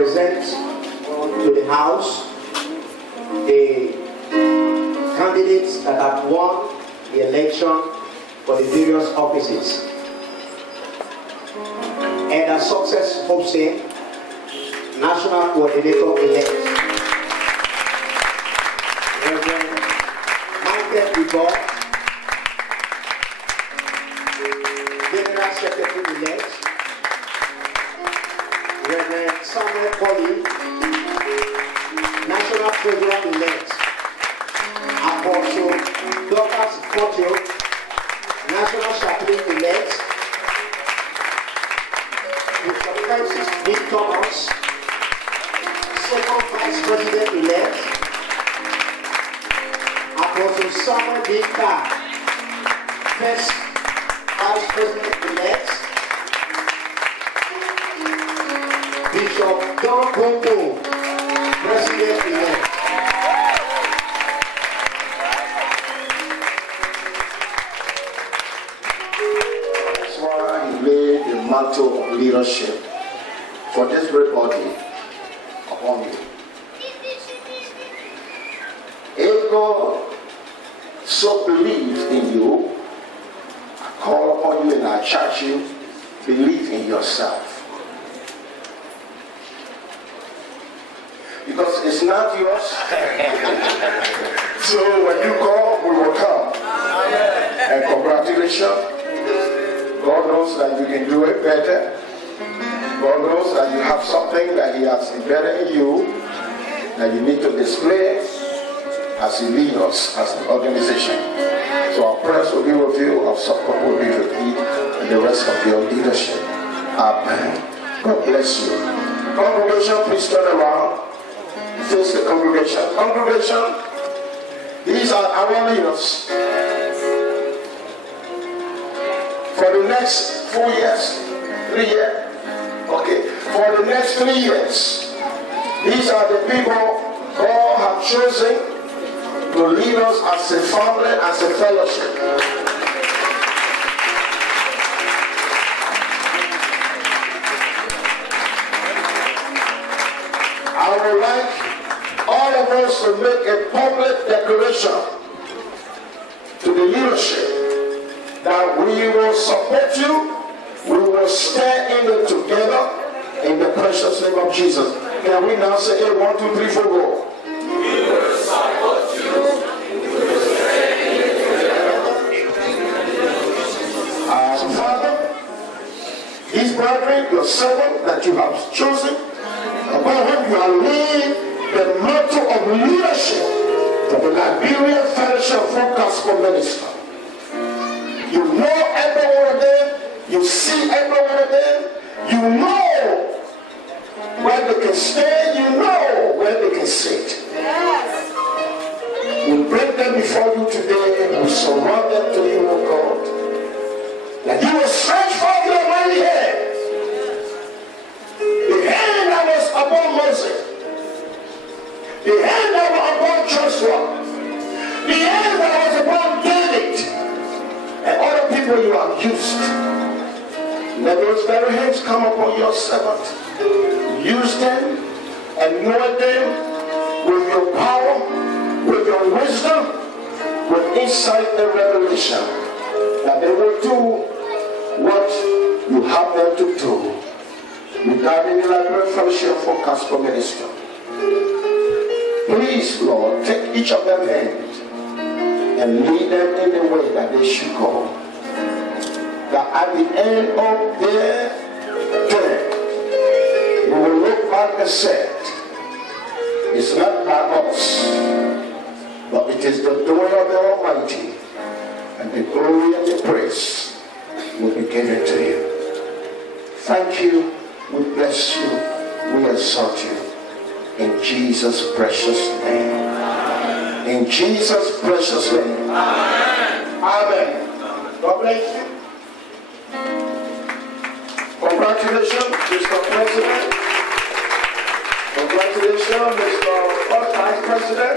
present to the House the candidates that have won the election for the various offices. And a Success Hobson, National Coordinator-elect. Reverend Michael Bibor, General Secretary-elect. Reverend Samuel Colley, National Treasurer-elect. Apostle Douglas Fortune, National Chaplain-elect. Mr. Francis B. Thomas, Second Vice President-elect. Apostle Samuel B. Carr, First Vice President-elect. Bishop John Bongo, President-elect. That's why he laid the mantle of leadership for this great body upon you. If God so believes in you, I call upon you and I charge you, believe in yourself. Because it's not yours. So when you call, we will come. And congratulations. God knows that you can do it better. God knows that you have something that He has embedded in you that you need to display as you lead us as an organization. So our prayers will be with you, our support will be with you, and the rest of your leadership. Amen. God bless you. Congregation, please turn around. Face the congregation. Congregation, these are our leaders. For the next 4 years, 3 years, okay, for the next 3 years, these are the people God have chosen to lead us as a family, as a fellowship. I would like all of us to make a public declaration to the leadership that we will support you, we will stand in it together in the precious name of Jesus. Can we now say, hey, 1, 2, 3, 4, go? We will support you, we will stand in it together. Father, these brethren, your servant that you have chosen, upon whom you are laying the mantle of leadership for the Liberian Fellowship for Gospel Ministry. You know every one of them, you see every one of them, you know where they can stand, you know where they can sit. Yes. We bring them before you today and we surrender them to you, O God. That you will stretch forth your mighty hand. The hand that was upon Moses. The hand that was upon Joshua. The hand that was upon David. And other people you have used. Let those very hands come upon your servant. Use them, anoint them with your power, with your wisdom, with insight and revelation. That they will do what you have them to do. Regarding the Liberian Fellowship for Gospel Ministry. Please, Lord, take each of them hands and lead them in the way that they should go. That at the end of their term, we will look back and say, it's not by us, but it is the doing of the Almighty, and the glory and the praise will be given to you. Thank you, we bless you, we exalt you. In Jesus' precious name. In Jesus' precious name. Amen. Amen. God bless you. Congratulations, Mr. President. Congratulations, Mr. Vice President.